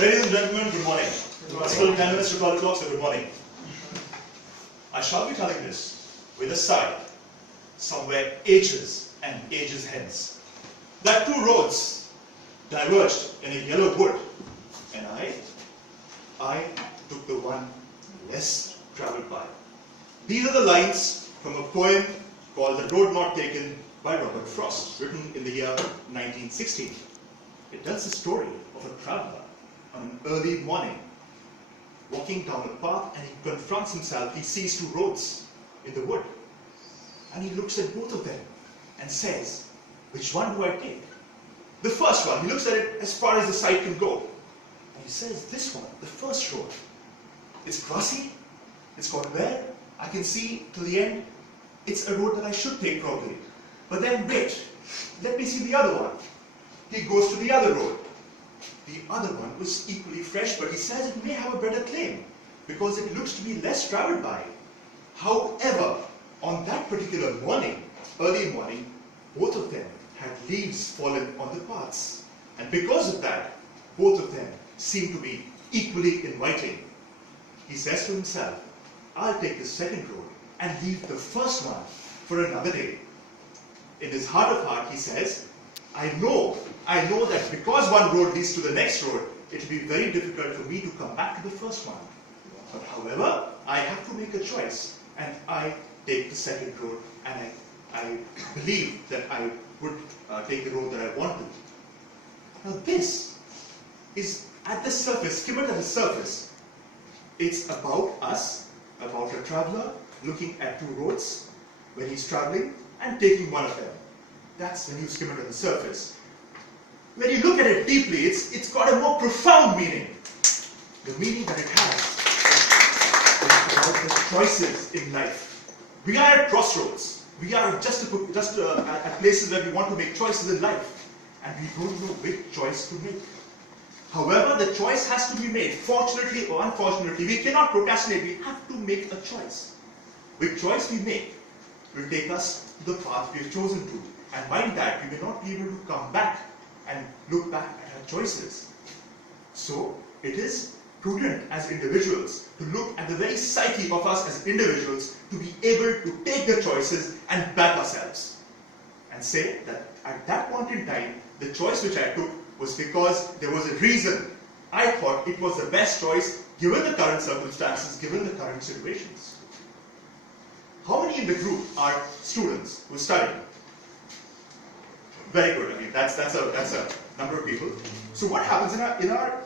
Ladies and gentlemen, good morning. School candidates to college clocks, good morning. I shall be telling this with a sigh, somewhere ages and ages hence, that two roads diverged in a yellow wood, and I took the one less traveled by. These are the lines from a poem called The Road Not Taken by Robert Frost, written in the year 1916. It tells the story of a traveler on an early morning, walking down a path, and he confronts himself. He sees two roads in the wood, and he looks at both of them and says, which one do I take? The first one, he looks at it as far as the sight can go, and he says, this one, the first road, it's grassy, it's got wear, I can see till the end, it's a road that I should take probably. But then wait, let me see the other one. He goes to the other road. The other one was equally fresh, but he says it may have a better claim because it looks to be less traveled by. However, on that particular morning, early morning, both of them had leaves fallen on the paths. And because of that, both of them seemed to be equally inviting. He says to himself, I'll take the second road and leave the first one for another day. In his heart of heart, he says, I know that because one road leads to the next road, it will be very difficult for me to come back to the first one. But however, I have to make a choice, and I take the second road, and I believe that I would take the road that I want to. Now this is at the surface, skimmed at the surface. It's about us, about a traveler looking at two roads when he's traveling and taking one of them. That's when you skim it on the surface. When you look at it deeply, it's got a more profound meaning. The meaning that it has is about the choices in life. We are at crossroads. We are just at places where we want to make choices in life, and we don't know which choice to make. However, the choice has to be made. Fortunately or unfortunately, we cannot procrastinate. We have to make a choice. Which choice we make will take us to the path we have chosen to. And mind that, we may not be able to come back and look back at our choices. So, it is prudent as individuals to look at the very psyche of us as individuals to be able to take the choices and back ourselves. And say that at that point in time, the choice which I took was because there was a reason. I thought it was the best choice given the current circumstances, given the current situations. How many in the group are students who study? Very good. I mean, that's a number of people. So what happens in our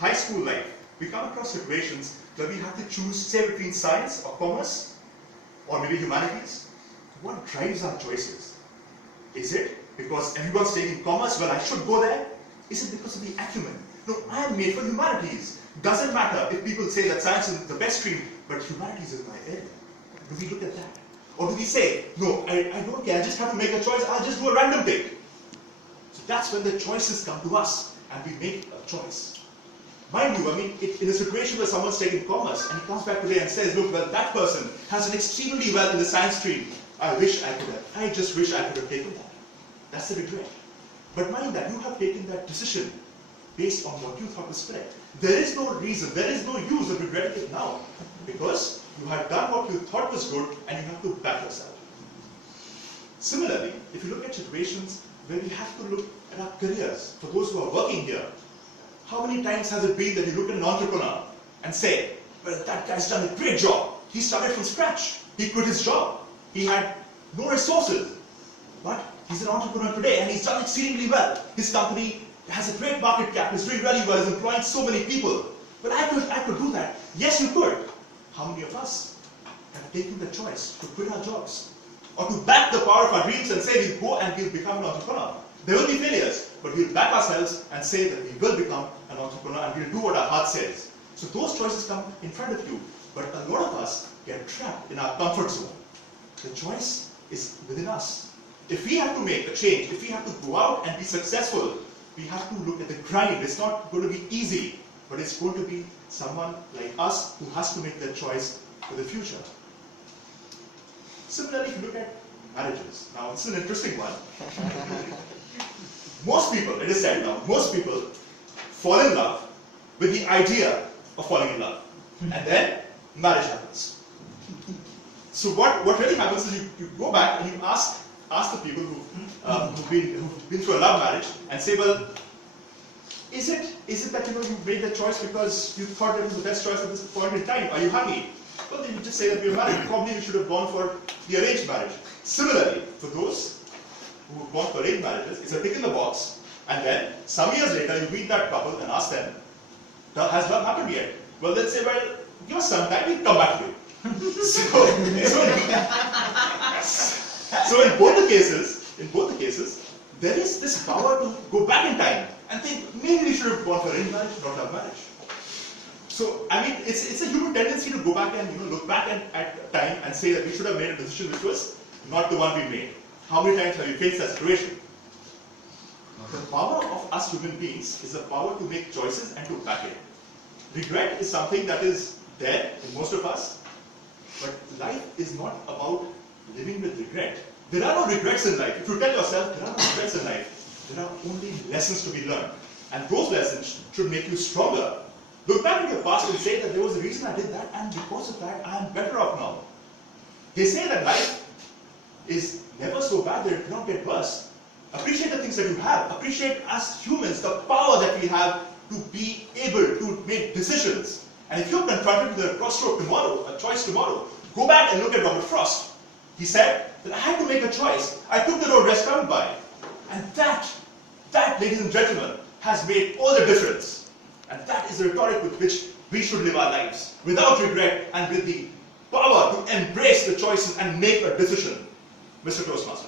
high school life? We come across situations where we have to choose, say, between science or commerce, or maybe humanities. What drives our choices? Is it because everyone's taking commerce? Well, I should go there. Is it because of the acumen? No, I am made for humanities. Doesn't matter if people say that science is the best stream, but humanities is my area. Do we look at that? Or do we say, no, I don't care, I just have to make a choice, I'll just do a random pick. So that's when the choices come to us, and we make a choice. Mind you, I mean, in a situation where someone's taking commerce, and he comes back today and says, look, well, that person has an extremely well in the science stream. I just wish I could have taken that. That's the regret. But mind that, you have taken that decision based on what you thought was correct. There is no reason, there is no use of regretting it now, because you have done what you thought was good, and you have to back yourself. Similarly, if you look at situations where we have to look at our careers, for those who are working here, how many times has it been that you look at an entrepreneur and say, well, that guy's done a great job. He started from scratch. He quit his job. He had no resources. But he's an entrepreneur today, and he's done exceedingly well. His company has a great market cap, is doing really well, is employing so many people. But I could do that. Yes, you could. How many of us have taken the choice to quit our jobs? Or to back the power of our dreams and say we'll go and we'll become an entrepreneur? There will be failures, but we'll back ourselves and say that we will become an entrepreneur and we'll do what our heart says. So those choices come in front of you, but a lot of us get trapped in our comfort zone. The choice is within us. If we have to make a change, if we have to go out and be successful, we have to look at the grind. It's not going to be easy, but it's going to be someone like us who has to make that choice for the future. Similarly, if you look at marriages, now it's an interesting one. Most people, it is said now, most people fall in love with the idea of falling in love. And then marriage happens. So what really happens is you go back and you ask the people who've been through a love marriage and say, well, is it that you made that choice because you thought it was the best choice at this point in time? Are you happy? Well, then you just say that we are married. Probably you should have gone for the arranged marriage. Similarly, for those who have gone for arranged marriages, it's a tick in the box, and then some years later you meet that couple and ask them, has love happened yet? Well, they'll say, well, give us some time, we'll come back to you. So in both the cases, there is this power to go back in time and think, maybe we should have gone for arranged marriage, not love marriage. So, I mean, it's a human tendency to go back and look back at time and say that we should have made a decision which was not the one we made. How many times have you faced that situation? The power of us human beings is the power to make choices and to back it. Regret is something that is there in most of us, but life is not about living with regret. There are no regrets in life. If you tell yourself there are no regrets in life, there are only lessons to be learned. And those lessons should make you stronger. Look back at your past and say that there was a reason I did that, and because of that I am better off now. They say that life is never so bad that it cannot get worse. Appreciate the things that you have. Appreciate as humans the power that we have to be able to make decisions. And if you're confronted with a crossroad tomorrow, a choice tomorrow, go back and look at Robert Frost. He said that I had to make a choice. I took the road less traveled by. And that, ladies and gentlemen, has made all the difference. And that is the rhetoric with which we should live our lives, without regret and with the power to embrace the choices and make a decision. Mr. Toastmaster.